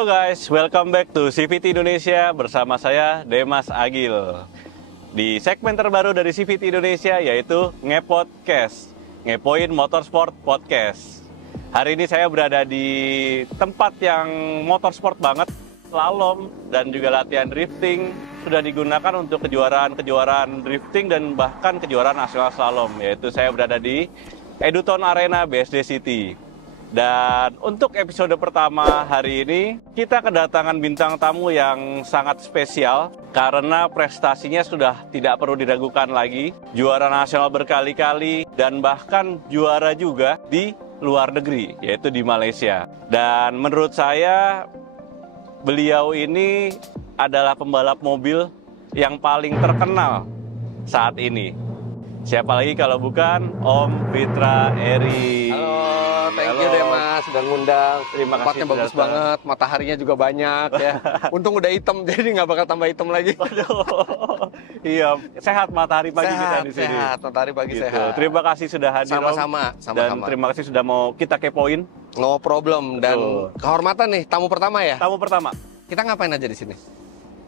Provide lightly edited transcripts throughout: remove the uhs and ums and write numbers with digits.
Halo guys, welcome back to CVT Indonesia bersama saya Demas Agil. Di segmen terbaru dari CVT Indonesia yaitu Ngepodcast, Ngepoin Motorsport Podcast. Hari ini saya berada di tempat yang motorsport banget, slalom dan juga latihan drifting sudah digunakan untuk kejuaraan drifting dan bahkan kejuaraan nasional slalom, yaitu saya berada di Eduton Arena BSD City. Dan untuk episode pertama hari ini, kita kedatangan bintang tamu yang sangat spesial karena prestasinya sudah tidak perlu diragukan lagi. Juara nasional berkali-kali dan bahkan juara juga di luar negeri, yaitu di Malaysia. Dan menurut saya, beliau ini adalah pembalap mobil yang paling terkenal saat ini. Siapa lagi kalau bukan Om Fitra Eri. Halo, thank you deh Mas, sudah ngundang. Terima kasih. Tempatnya bagus banget, mataharinya juga banyak ya. Untung udah hitam, jadi nggak bakal tambah hitam lagi. Aduh, iya, sehat matahari pagi kita di sini. Sehat, matahari pagi Gitu. sehat. Terima kasih sudah hadir Om. Sama-sama. Dan terima kasih sudah mau kita kepoin. No problem. Dan kehormatan nih, tamu pertama ya. Tamu pertama. Kita ngapain aja di sini?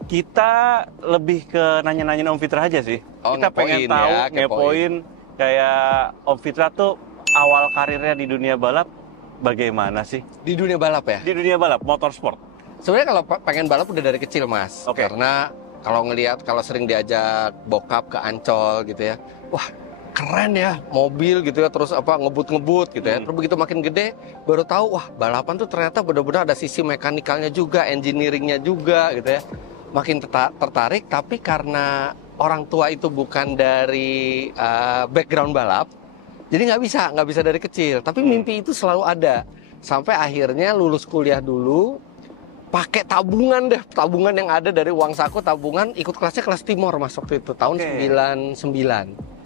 Kita lebih ke nanya-nanyain Om Fitra aja sih. Oh, Kita pengen tahu, ya, ngepoin kayak Om Fitra tuh awal karirnya di dunia balap bagaimana sih? Di dunia balap ya? Di dunia balap, motorsport. Sebenarnya kalau pengen balap udah dari kecil Mas. Oke. Karena kalau sering diajak bokap ke Ancol gitu ya. Wah, keren ya mobil gitu ya, terus ngebut-ngebut gitu ya. Terus begitu makin gede baru tahu wah balapan tuh ternyata benar-benar ada sisi mekanikalnya juga, engineeringnya juga gitu ya. Makin tertarik, tapi karena orang tua itu bukan dari background balap, jadi nggak bisa dari kecil. Tapi mimpi itu selalu ada. Sampai akhirnya lulus kuliah dulu, pakai tabungan yang ada dari uang saku, tabungan, ikut kelas Timor Mas waktu itu, tahun 99.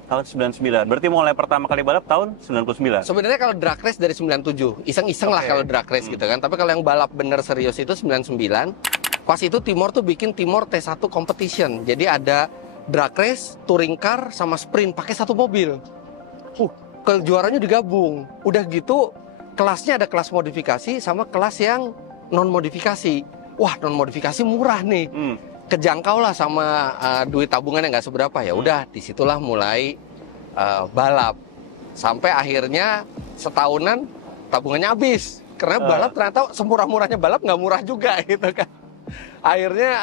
Tahun 99. Berarti mulai pertama kali balap tahun 99. Sebenarnya kalau drag race dari 97, iseng-iseng lah kalau drag race gitu kan. Tapi kalau yang balap bener serius itu 99. Pas itu Timor tuh bikin Timor T1 competition. Jadi ada drag race, touring car, sama sprint pakai satu mobil. Kejuaranya digabung. Udah gitu kelasnya ada kelas modifikasi sama kelas yang non modifikasi. Wah, non modifikasi murah nih. Kejangkau lah sama duit tabungan yang nggak seberapa. Ya udah, disitulah mulai balap. Sampai akhirnya setahunan tabungannya habis. Karena balap ternyata semurah-murahnya balap nggak murah juga gitu kan. Akhirnya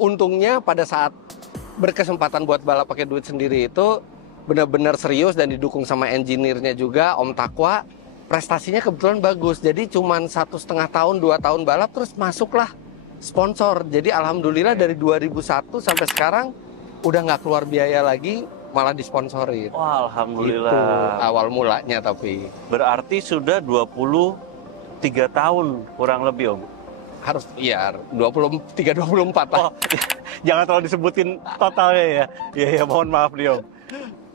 untungnya pada saat berkesempatan buat balap pakai duit sendiri itu benar-benar serius dan didukung sama engineer-nya juga, Om Takwa. Prestasinya kebetulan bagus. Jadi cuman 1,5 tahun, 2 tahun balap terus masuklah sponsor. Jadi alhamdulillah dari 2001 sampai sekarang udah nggak keluar biaya lagi, malah disponsorin. Wah, alhamdulillah. Itu awal mulanya tapi. Berarti sudah 23 tahun kurang lebih Om. Harus iya 23-24 lah. Oh, jangan terlalu disebutin totalnya ya. Iya, mohon maaf nih Om.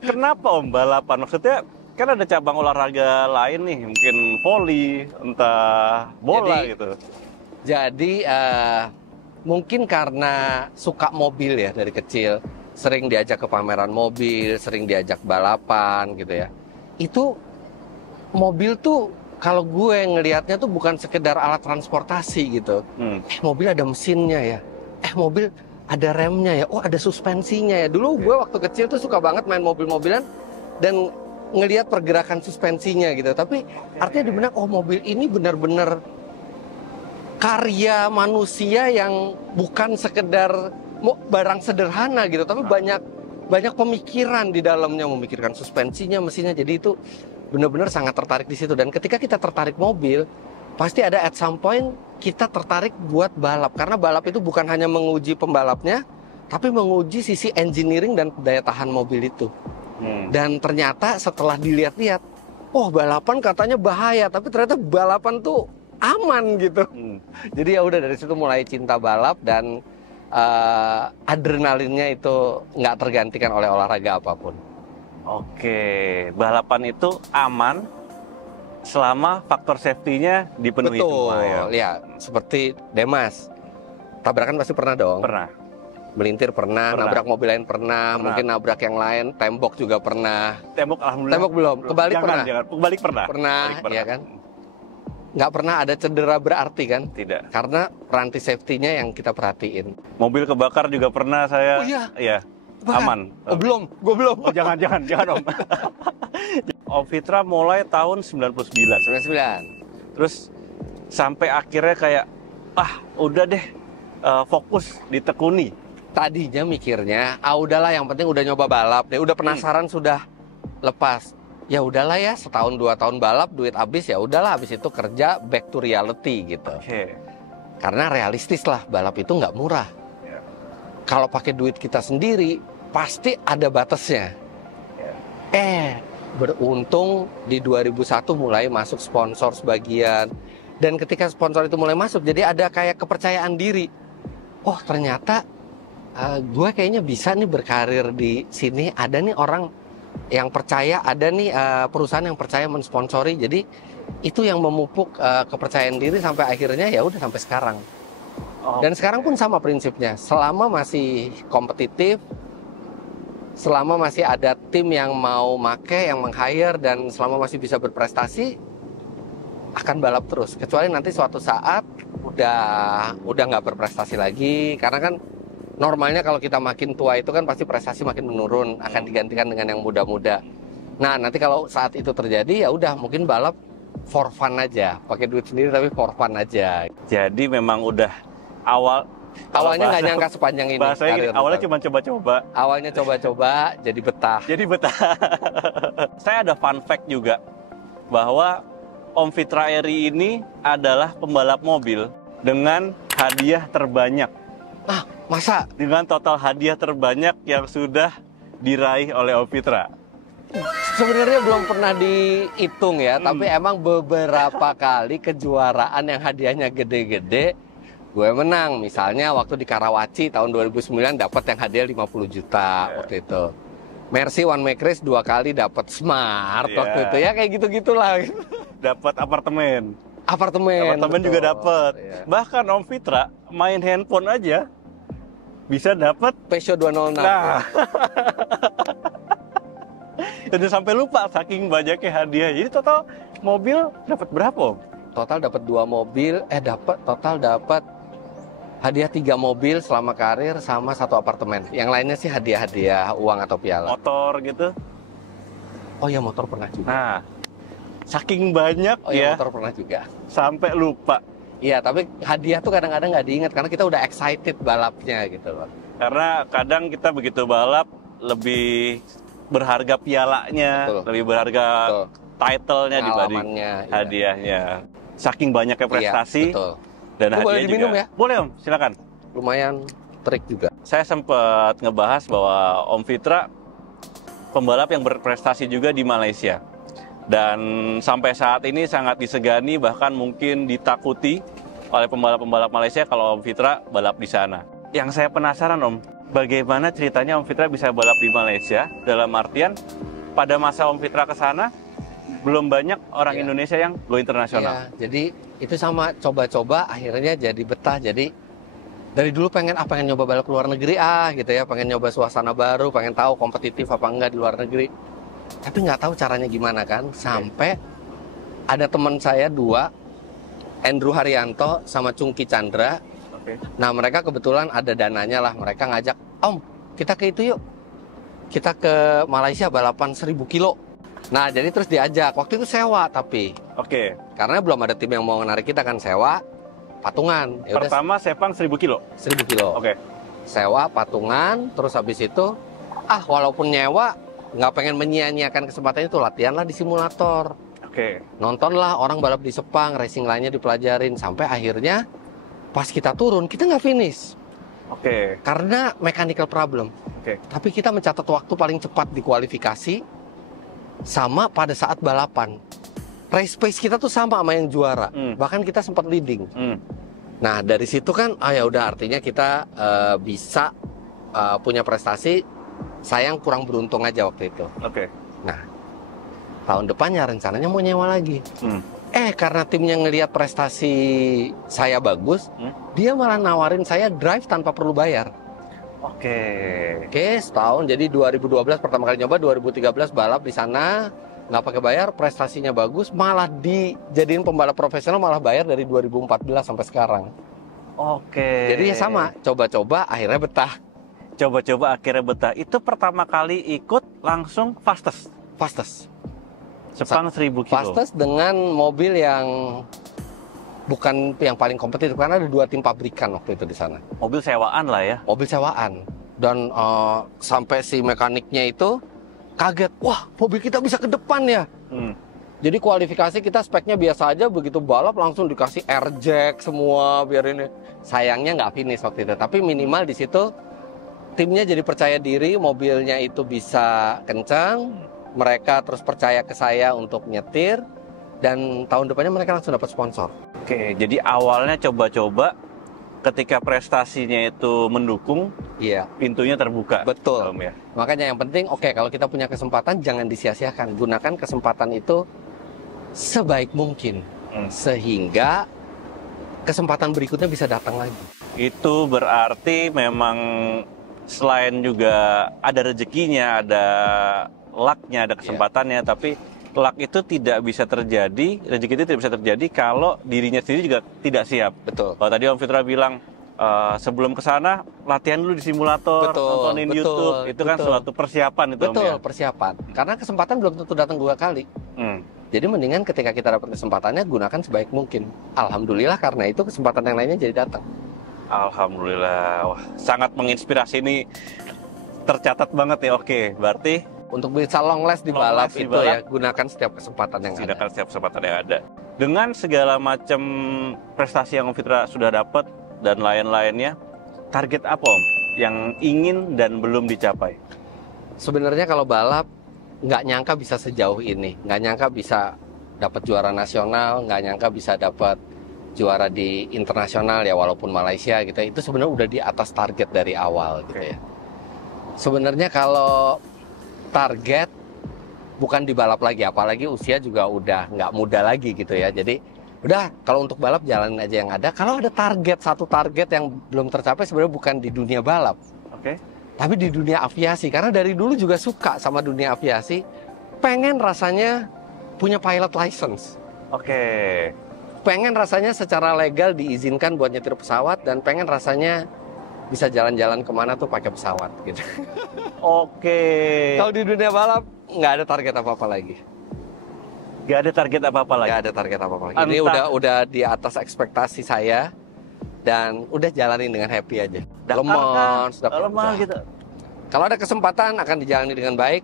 Kenapa Om balapan? Maksudnya kan ada cabang olahraga lain nih, mungkin voli, entah bola gitu. Jadi mungkin karena suka mobil ya dari kecil, sering diajak ke pameran mobil, sering diajak balapan gitu ya. Itu mobil tuh kalau gue ngelihatnya tuh bukan sekedar alat transportasi gitu. Mobil ada mesinnya ya. Mobil ada remnya ya. Oh, ada suspensinya ya. Dulu gue waktu kecil tuh suka banget main mobil-mobilan dan ngelihat pergerakan suspensinya gitu. Tapi artinya di benak, oh mobil ini benar-benar karya manusia yang bukan sekedar barang sederhana gitu. Tapi banyak pemikiran di dalamnya, memikirkan suspensinya, mesinnya. Jadi itu benar-benar sangat tertarik di situ. Dan ketika kita tertarik mobil, pasti ada at some point kita tertarik buat balap. Karena balap itu bukan hanya menguji pembalapnya, tapi menguji sisi engineering dan daya tahan mobil itu. Dan ternyata setelah dilihat-lihat, oh balapan katanya bahaya, tapi ternyata balapan tuh aman gitu. Jadi ya udah dari situ mulai cinta balap dan adrenalinnya itu nggak tergantikan oleh olahraga apapun. Oke, balapan itu aman selama faktor safety-nya dipenuhi semua ya. Ya, seperti Demas. Tabrakan pasti pernah dong. Pernah. Melintir pernah, nabrak mobil lain pernah, mungkin nabrak yang lain, tembok juga pernah. Tembok alhamdulillah. Tembok belum, kebalik pernah. Kebalik pernah. Pernah, ya kan? nggak pernah ada cedera berarti kan? Tidak. Karena rantai safety-nya yang kita perhatiin. Mobil kebakar juga pernah saya. Oh iya? Iya. Bahkan, Aman. oh belum, gue belum. Oh, jangan Om. Om Fitra mulai tahun 99. 99. Terus sampai akhirnya kayak, udah deh, fokus ditekuni. Tadinya mikirnya, udahlah yang penting udah nyoba balap deh, udah penasaran sudah lepas. Ya udahlah ya, setahun 2 tahun balap, duit habis, ya udahlah habis itu kerja back to reality gitu. Oke. Karena realistis lah, balap itu nggak murah. Ya. Kalau pakai duit kita sendiri, pasti ada batasnya. Ya. Beruntung di 2001 mulai masuk sponsor sebagian. Dan ketika sponsor itu mulai masuk, jadi ada kayak kepercayaan diri. Oh ternyata gue kayaknya bisa nih berkarir di sini. Ada nih orang yang percaya, ada nih perusahaan yang percaya mensponsori. Jadi itu yang memupuk kepercayaan diri sampai akhirnya ya udah sampai sekarang. Dan sekarang pun sama prinsipnya. Selama masih kompetitif, selama masih ada tim yang mau make, yang meng-hire, dan selama masih bisa berprestasi, akan balap terus. Kecuali nanti suatu saat udah nggak berprestasi lagi. Karena kan normalnya kalau kita makin tua itu kan pasti prestasi makin menurun, akan digantikan dengan yang muda-muda. Nah, nanti kalau saat itu terjadi ya udah mungkin balap for fun aja, pakai duit sendiri tapi for fun aja. Jadi memang udah awalnya nggak nyangka sepanjang ini. Bahasanya gini, awalnya cuma coba-coba. Awalnya coba-coba jadi betah. Saya ada fun fact juga bahwa Om Fitra Eri ini adalah pembalap mobil dengan hadiah terbanyak. Masa? Dengan total hadiah terbanyak yang sudah diraih oleh Om Fitra. Sebenarnya belum pernah dihitung ya, tapi emang beberapa kali kejuaraan yang hadiahnya gede-gede, gue menang. Misalnya waktu di Karawaci tahun 2009 dapat yang hadiah 50 juta waktu itu. Mercy One Make Race 2 kali dapat Smart waktu itu ya, kayak gitu-gitulah. Dapat apartemen Betul. juga dapat. Bahkan Om Fitra main handphone aja bisa dapat Peugeot 206. Nah. Jadi sampai lupa saking banyaknya hadiah. Jadi total mobil dapat berapa, Om? Total dapat 2 mobil, total dapat hadiah 3 mobil selama karir sama 1 apartemen. Yang lainnya sih hadiah-hadiah uang atau piala. Motor gitu. Oh ya, motor pernah juga. Nah, saking banyak Motor pernah juga. Sampai lupa. Iya, tapi hadiah tuh kadang-kadang nggak diingat karena kita udah excited balapnya gitu loh. Karena kadang kita begitu balap lebih berharga pialanya, lebih berharga title-nya dibanding hadiahnya. Saking banyaknya prestasi dan hadiah boleh diminum juga. Ya? Boleh Om, silakan. Lumayan trik juga. Saya sempat ngebahas bahwa Om Fitra pembalap yang berprestasi juga di Malaysia. Dan sampai saat ini sangat disegani, bahkan mungkin ditakuti oleh pembalap-pembalap Malaysia kalau Om Fitra balap di sana. Yang saya penasaran Om, bagaimana ceritanya Om Fitra bisa balap di Malaysia? Dalam artian, pada masa Om Fitra ke sana, belum banyak orang Indonesia yang go internasional. Jadi itu sama coba-coba akhirnya jadi betah. Jadi dari dulu pengen nyoba balap luar negeri gitu ya, pengen nyoba suasana baru, pengen tahu kompetitif apa enggak di luar negeri. Tapi nggak tahu caranya gimana kan, sampai ada teman saya 2, Andrew Haryanto sama Cungki Chandra. Nah mereka kebetulan ada dananya lah, mereka ngajak, Om kita ke itu yuk, kita ke Malaysia balapan 1000 kilo. Nah jadi terus diajak, waktu itu sewa tapi. Karena belum ada tim yang mau menarik kita kan, sewa patungan. Yaudah, pertama Sepang 1000 kilo? 1000 kilo. Sewa patungan, terus habis itu, walaupun nyewa, nggak pengen menyia-nyiakan kesempatan itu, latihanlah di simulator. Nontonlah orang balap di Sepang, racing line-nya dipelajarin, sampai akhirnya pas kita turun kita nggak finish. Karena mechanical problem. Tapi kita mencatat waktu paling cepat di kualifikasi sama pada saat balapan. Race pace kita tuh sama yang juara. Bahkan kita sempat leading. Nah dari situ kan, ya udah artinya kita bisa punya prestasi. Sayang kurang beruntung aja waktu itu. Nah, tahun depannya rencananya mau nyewa lagi. Karena timnya ngelihat prestasi saya bagus, dia malah nawarin saya drive tanpa perlu bayar. Setahun. Jadi 2012 pertama kali nyoba, 2013 balap di sana, nggak pakai bayar, prestasinya bagus, malah dijadiin pembalap profesional, malah bayar dari 2014 sampai sekarang. Oke. Jadi ya sama, coba-coba akhirnya betah. Coba-coba akhirnya betah. Itu pertama kali ikut langsung fastest. Sepang 1000 kilo. Fastest dengan mobil yang bukan yang paling kompetitif, karena ada 2 tim pabrikan waktu itu di sana. Mobil sewaan lah ya. Mobil sewaan. Dan sampai si mekaniknya itu kaget, wah mobil kita bisa ke depan ya. Jadi kualifikasi kita speknya biasa aja, begitu balap langsung dikasih air jack semua biar ini. Sayangnya nggak finish waktu itu, tapi minimal di situ timnya jadi percaya diri, mobilnya itu bisa kencang, mereka terus percaya ke saya untuk nyetir, dan tahun depannya mereka langsung dapat sponsor. Oke, jadi awalnya coba-coba, ketika prestasinya itu mendukung, Iya, pintunya terbuka. betul. Ya. Makanya yang penting, oke, kalau kita punya kesempatan jangan disia-siakan, gunakan kesempatan itu sebaik mungkin, sehingga kesempatan berikutnya bisa datang lagi. Itu berarti memang selain juga ada rezekinya, ada luck-nya, ada kesempatannya, tapi luck itu tidak bisa terjadi, rezeki itu tidak bisa terjadi kalau dirinya sendiri juga tidak siap. Betul. Kalau tadi Om Fitra bilang sebelum ke sana latihan dulu di simulator, nontonin YouTube, itu kan suatu persiapan itu. Betul, Om, ya? persiapan. Karena kesempatan belum tentu datang 2 kali. Jadi mendingan ketika kita dapat kesempatannya, gunakan sebaik mungkin. Alhamdulillah karena itu kesempatan yang lainnya jadi datang. Alhamdulillah. Wah, sangat menginspirasi ini. Tercatat banget ya. Oke, berarti Untuk bisa long last di Long balap last di itu balap, ya, gunakan setiap kesempatan yang ada. gunakan setiap kesempatan yang ada. Dengan segala macam prestasi yang Om Fitra sudah dapat dan lain-lainnya, target apa Om yang ingin dan belum dicapai? Sebenarnya kalau balap, nggak nyangka bisa sejauh ini. Nggak nyangka bisa dapat juara nasional, nggak nyangka bisa dapat juara di internasional ya, walaupun Malaysia gitu. Itu sebenarnya udah di atas target dari awal gitu ya. Sebenarnya kalau target bukan di balap lagi, apalagi usia juga udah nggak muda lagi gitu ya. Jadi udah, kalau untuk balap jalanin aja yang ada. Kalau ada satu target yang belum tercapai, sebenarnya bukan di dunia balap, tapi di dunia aviasi. Karena dari dulu juga suka sama dunia aviasi, pengen rasanya punya pilot license. Pengen rasanya secara legal diizinkan buat nyetir pesawat, dan pengen rasanya bisa jalan-jalan kemana tuh pakai pesawat gitu. Kalau di dunia balap nggak ada target apa-apa lagi. Nggak ada target apa-apa lagi. Nggak ada target apa-apa lagi. Ini udah di atas ekspektasi saya, dan udah jalanin dengan happy aja. Lemah gitu. Kalau ada kesempatan akan dijalani dengan baik,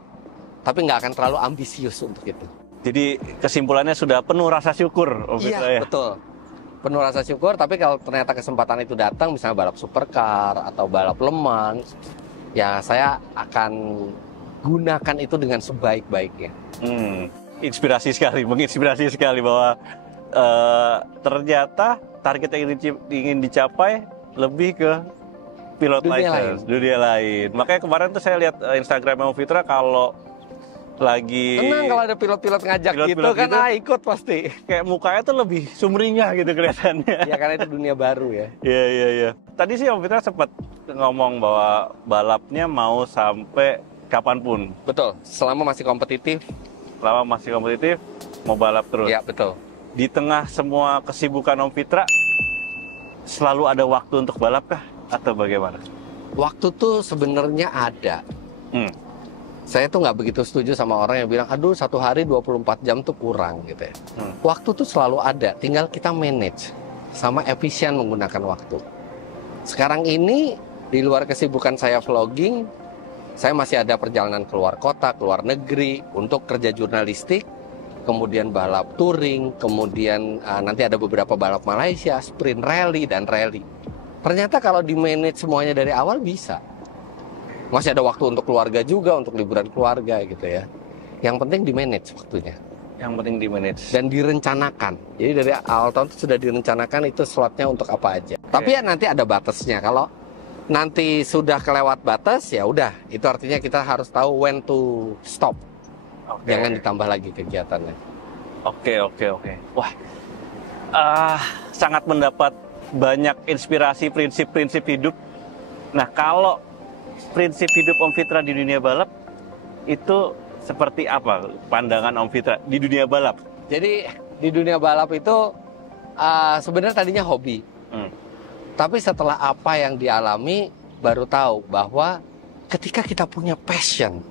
tapi nggak akan terlalu ambisius untuk itu. Jadi kesimpulannya sudah penuh rasa syukur. Iya, betul. Penuh rasa syukur, tapi kalau ternyata kesempatan itu datang, misalnya balap supercar atau balap Le Mans, ya saya akan gunakan itu dengan sebaik-baiknya. Inspirasi sekali, menginspirasi sekali bahwa ternyata target yang ingin dicapai lebih ke pilot license, dunia lain. Makanya kemarin tuh saya lihat Instagram Om Fitra, kalau lagi tenang kalau ada pilot-pilot ngajak gitu kan, ikut pasti. Kayak mukanya tuh lebih sumringah gitu kelihatannya. Ya karena itu dunia baru ya. Iya. Tadi sih Om Fitra sempat ngomong bahwa balapnya mau sampai kapanpun. Betul, selama masih kompetitif. Selama masih kompetitif, mau balap terus. Iya, betul. Di tengah semua kesibukan Om Fitra, selalu ada waktu untuk balap kah? Atau bagaimana? Waktu tuh sebenarnya ada. Saya tuh nggak begitu setuju sama orang yang bilang, aduh 1 hari 24 jam tuh kurang gitu ya. Waktu tuh selalu ada, tinggal kita manage sama efisien menggunakan waktu. Sekarang ini di luar kesibukan saya vlogging, saya masih ada perjalanan keluar kota, keluar negeri untuk kerja jurnalistik, kemudian balap touring, kemudian nanti ada beberapa balap Malaysia, sprint rally dan rally. Ternyata kalau di manage semuanya dari awal bisa. Masih ada waktu untuk keluarga juga, untuk liburan keluarga gitu ya. Yang penting di manage waktunya. Yang penting di manage. Dan direncanakan. Jadi dari awal tahun itu sudah direncanakan itu slotnya untuk apa aja. Tapi ya nanti ada batasnya. Kalau nanti sudah kelewat batas, ya udah. Itu artinya kita harus tahu when to stop. Jangan ditambah lagi kegiatannya. Oke. Wah, sangat mendapat banyak inspirasi, prinsip-prinsip hidup. Nah, kalau prinsip hidup Om Fitra di dunia balap itu seperti apa pandangan Om Fitra di dunia balap? Jadi di dunia balap itu sebenarnya tadinya hobi. Tapi setelah apa yang dialami baru tahu bahwa ketika kita punya passion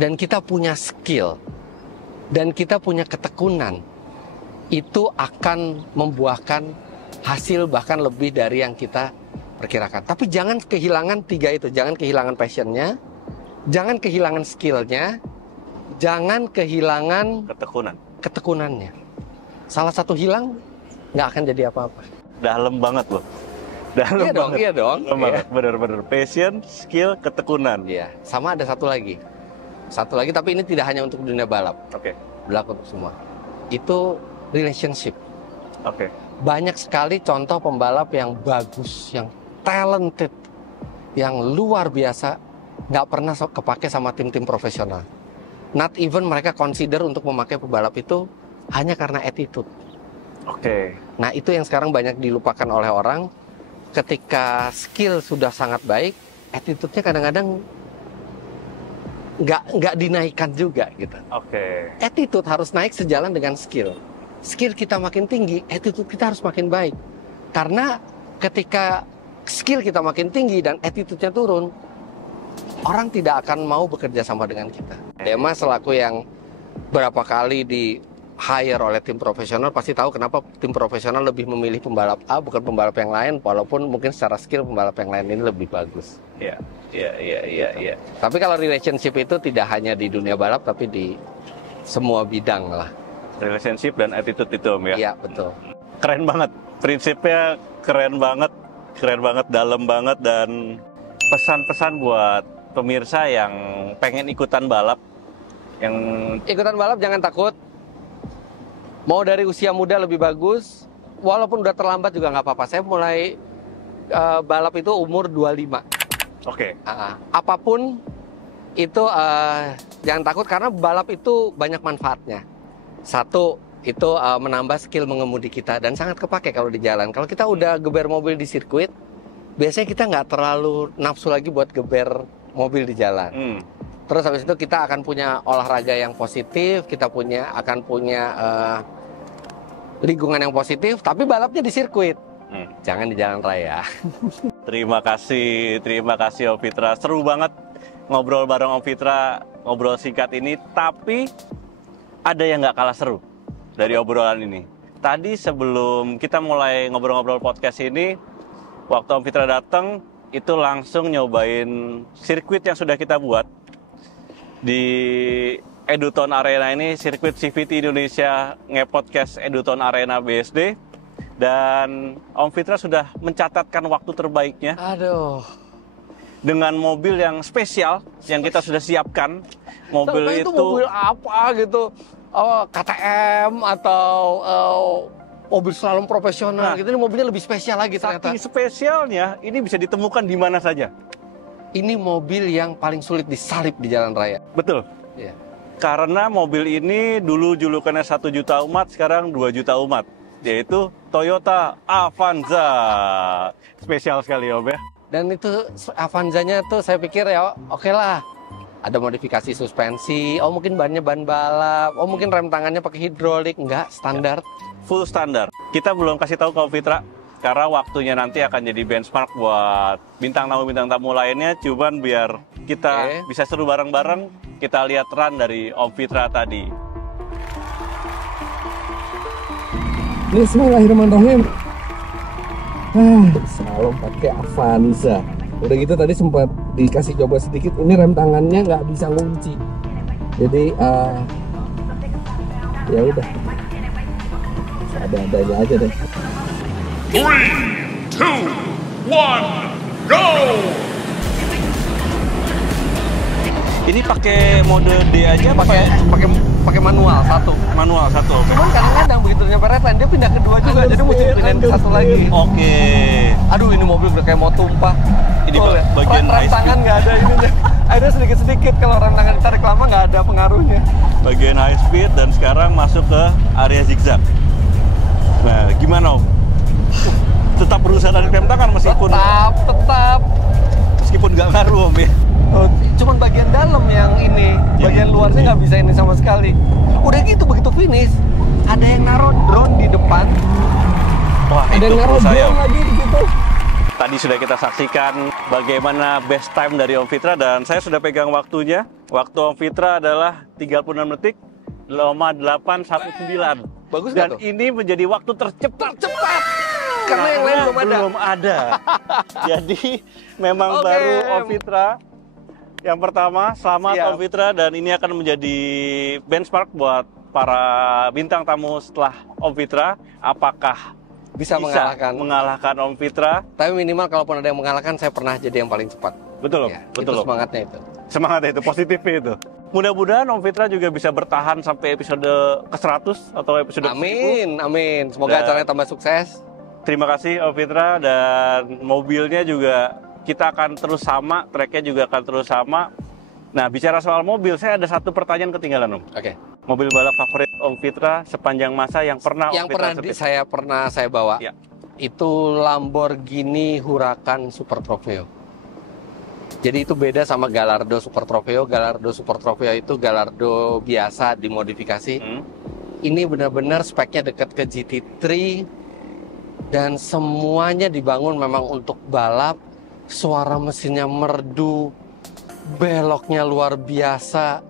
dan kita punya skill dan kita punya ketekunan, itu akan membuahkan hasil bahkan lebih dari yang kita perkirakan. Tapi jangan kehilangan 3 itu. Jangan kehilangan passionnya, jangan kehilangan skillnya, jangan kehilangan ketekunannya. Salah satu hilang, nggak akan jadi apa-apa. Dalam banget loh. Dalam banget. Iya dong. Iya. Bener-bener passion, skill, ketekunan. Iya. Sama ada satu lagi. Satu lagi, tapi ini tidak hanya untuk dunia balap. Oke. Berlaku untuk semua. Itu relationship. Oke. Banyak sekali contoh pembalap yang bagus, yang talented, yang luar biasa, nggak pernah kepake sama tim-tim profesional. Not even mereka consider untuk memakai pembalap itu hanya karena attitude. Oke. Nah, itu yang sekarang banyak dilupakan oleh orang. Ketika skill sudah sangat baik, attitude-nya kadang-kadang nggak dinaikkan juga gitu. Oke. Attitude harus naik sejalan dengan skill. Skill kita makin tinggi, attitude kita harus makin baik. Karena ketika skill kita makin tinggi dan attitude-nya turun, orang tidak akan mau bekerja sama dengan kita. Demas selaku yang berapa kali di hire oleh tim profesional pasti tahu kenapa tim profesional lebih memilih pembalap A bukan pembalap yang lain, walaupun mungkin secara skill pembalap yang lain ini lebih bagus. Iya. Tapi kalau relationship itu tidak hanya di dunia balap tapi di semua bidang lah. Relationship dan attitude itu Om ya? Iya, betul. Keren banget. Prinsipnya keren banget, dalam banget, dan pesan-pesan buat pemirsa yang pengen ikutan balap. Ikutan balap jangan takut. Mau dari usia muda lebih bagus, walaupun udah terlambat juga nggak apa-apa. Saya mulai balap itu umur 25. Oke. Apapun itu jangan takut karena balap itu banyak manfaatnya. Satu, itu menambah skill mengemudi kita dan sangat kepake kalau di jalan. Kalau kita udah geber mobil di sirkuit, biasanya kita nggak terlalu nafsu lagi buat geber mobil di jalan. Terus habis itu kita akan punya olahraga yang positif, kita akan punya lingkungan yang positif, tapi balapnya di sirkuit, jangan di jalan raya. Terima kasih Om Fitra. Seru banget ngobrol bareng Om Fitra, ngobrol singkat ini, tapi ada yang nggak kalah seru dari obrolan ini. Tadi sebelum kita mulai ngobrol-ngobrol podcast ini, waktu Om Fitra datang, itu langsung nyobain sirkuit yang sudah kita buat di Eduton Arena ini, sirkuit CVT Indonesia Nge-Podcast Eduton Arena BSD. Dan Om Fitra sudah mencatatkan waktu terbaiknya. Aduh. Dengan mobil yang spesial yang kita sudah siapkan. Mobil itu mobil apa gitu? KTM atau mobil slalom profesional gitu. Ini mobilnya lebih spesial lagi ternyata. Saking spesialnya, ini bisa ditemukan di mana saja. Ini mobil yang paling sulit disalip di jalan raya. Betul. Iya. Karena mobil ini dulu julukannya 1 juta umat, sekarang 2 juta umat. Yaitu Toyota Avanza. Spesial sekali Om ya. Dan itu Avanzanya tuh saya pikir ya oke lah. Ada modifikasi suspensi, mungkin bannya ban balap, mungkin rem tangannya pakai hidrolik, enggak, standar. Full standar. Kita belum kasih tahu ke Om Fitra, karena waktunya nanti akan jadi benchmark buat bintang tamu lainnya. Cuman biar kita bisa seru bareng-bareng, kita lihat run dari Om Fitra tadi. Bismillahirrahmanirrahim. Selalu pakai Avanza. Udah gitu tadi sempat dikasih coba sedikit, ini rem tangannya nggak bisa ngunci. Jadi ya udah, ada-adanya aja deh. 3, 2, 1, go! Ini pakai mode D aja, pakai manual satu. Manual satu. Cuman kadang-kadang begitu nyampe red line dia pindah kedua juga, jadi mesti pindahin ke satu lagi. Oke. Aduh, ini mobil udah kayak mau tumpah. Ini bagian rem tangan nggak ada ininya. Ada sedikit-sedikit, kalau rem tangan ditarik lama nggak ada pengaruhnya. Bagian high speed dan sekarang masuk ke area zigzag. Nah, gimana Om? Tetap berusaha tarik rem tangan meskipun tetap nggak ngaruh Om ya. Oh, cuman bagian dalam yang ini, bagian luarnya nggak bisa ini sama sekali. Udah gitu begitu finish, ada yang naruh drone di depan. Wah, Ada itu naruh perlu saya. drone lagi di situ. Tadi sudah kita saksikan bagaimana best time dari Om Fitra dan saya sudah pegang waktunya. Waktu Om Fitra adalah 36 detik, 0819. Bagus Dan nggak tuh? ini menjadi waktu tercepat. Karena yang lain belum ada. Jadi memang Oke. baru Om Fitra yang pertama. Selamat Siap. Om Fitra dan ini akan menjadi benchmark buat para bintang tamu setelah Om Fitra. Apakah Bisa mengalahkan. Om Fitra? Tapi minimal kalaupun ada yang mengalahkan, saya pernah jadi yang paling cepat. Betul, Om. Ya, Betul, itu Om. semangatnya itu. Semangat itu, positifnya itu. Mudah-mudahan Om Fitra juga bisa bertahan sampai episode ke-100 atau episode ke-10. Amin. Semoga Dan- acaranya tambah sukses. Terima kasih Om Fitra dan mobilnya juga kita akan terus sama, tracknya juga akan terus sama. Nah, bicara soal mobil, saya ada satu pertanyaan ketinggalan Om. Oke. Mobil balap favorit Om Fitra sepanjang masa yang pernah Yang Om Fitra setir? saya bawa Ya. itu Lamborghini Huracan Super Trofeo. Jadi itu beda sama Gallardo Super Trofeo. Gallardo Super Trofeo itu Gallardo biasa dimodifikasi. Hmm. Ini benar-benar speknya dekat ke GT3 dan semuanya dibangun memang untuk balap. Suara mesinnya merdu, beloknya luar biasa.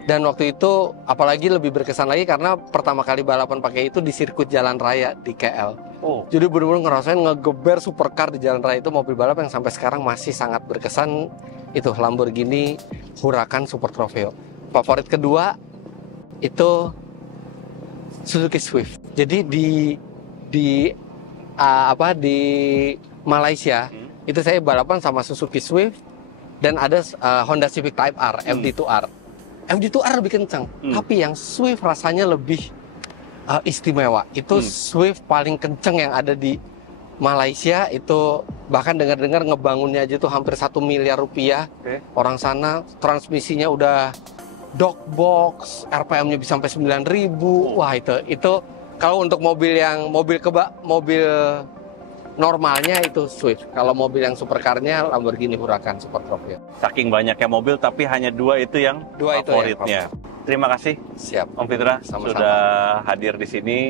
Dan waktu itu apalagi lebih berkesan lagi karena pertama kali balapan pakai itu di sirkuit jalan raya di KL. Oh, Jadi benar-benar ngerasain ngegeber supercar di jalan raya itu, mobil balap yang sampai sekarang masih sangat berkesan. Itu Lamborghini Huracan Super Trofeo. Favorit kedua itu Suzuki Swift. Jadi di Malaysia itu saya balapan sama Suzuki Swift dan ada Honda Civic Type R, MD2R. MD2R lebih kencang, tapi yang Swift rasanya lebih istimewa. Itu Swift paling kenceng yang ada di Malaysia. Itu bahkan dengar-dengar ngebangunnya aja tuh hampir 1 miliar rupiah. Oke. Orang sana transmisinya udah dog box, RPM-nya bisa sampai 9.000. Wah, itu kalau untuk mobil normalnya itu Swift. Kalau mobil yang supercar-nya Lamborghini Huracan Super Trofeo. saking banyaknya mobil tapi hanya dua itu yang Dua itu yang favoritnya. Terima kasih Siap. Om Fitra Sama-sama. sudah hadir di sini.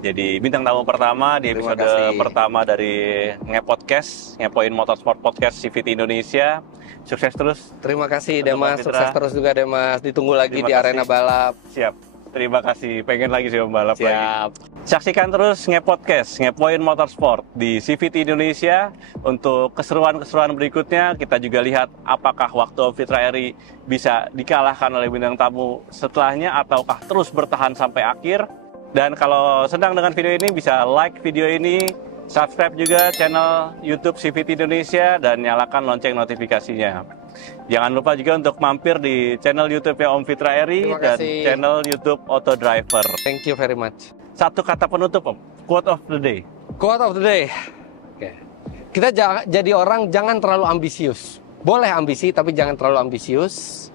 Jadi bintang tamu pertama di Terima episode kasih. pertama dari Ngepodcast, Ngepoin Motorsport Podcast CVT Indonesia. Sukses terus. Terima kasih Untuk Demas, Om Fitra. sukses terus juga Demas. Ditunggu lagi Terima di kasih. arena balap. Siap. Terima kasih. Pengen lagi sih Om balap lagi. Siap. Saksikan terus Ngepodcast, Ngepoin Motorsport di CVT Indonesia. Untuk keseruan-keseruan berikutnya, kita juga lihat apakah waktu Om Fitra Eri bisa dikalahkan oleh bintang tamu setelahnya, ataukah terus bertahan sampai akhir. Dan kalau sedang dengan video ini, bisa like video ini, subscribe juga channel YouTube CVT Indonesia, dan nyalakan lonceng notifikasinya. Jangan lupa juga untuk mampir di channel YouTube-nya Om Fitra Eri Terima dan kasih. channel YouTube Auto Driver. Thank you very much. Satu kata penutup, Om. Quote of the day. Quote of the day. Oke. Kita jadi orang jangan terlalu ambisius. Boleh ambisi tapi jangan terlalu ambisius.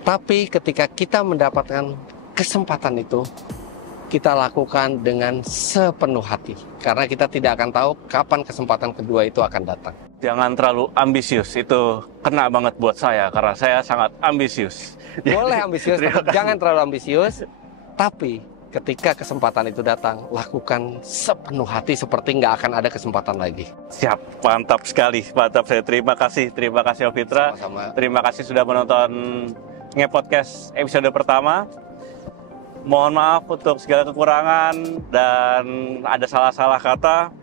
Tapi ketika kita mendapatkan kesempatan itu, kita lakukan dengan sepenuh hati. Karena kita tidak akan tahu kapan kesempatan kedua itu akan datang. Jangan terlalu ambisius. Itu kena banget buat saya karena saya sangat ambisius. Boleh ambisius, Terima tapi kasih. jangan terlalu ambisius. Tapi ketika kesempatan itu datang, lakukan sepenuh hati seperti nggak akan ada kesempatan lagi. Siap, mantap sekali, mantap. Saya terima kasih Om Fitra. Sama-sama. Terima kasih sudah menonton Ngepodcast episode pertama. Mohon maaf untuk segala kekurangan dan ada salah-salah kata.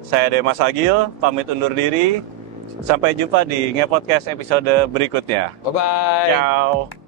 Saya Demas Agil, pamit undur diri. Sampai jumpa di Ngepodcast episode berikutnya. Bye-bye. Ciao.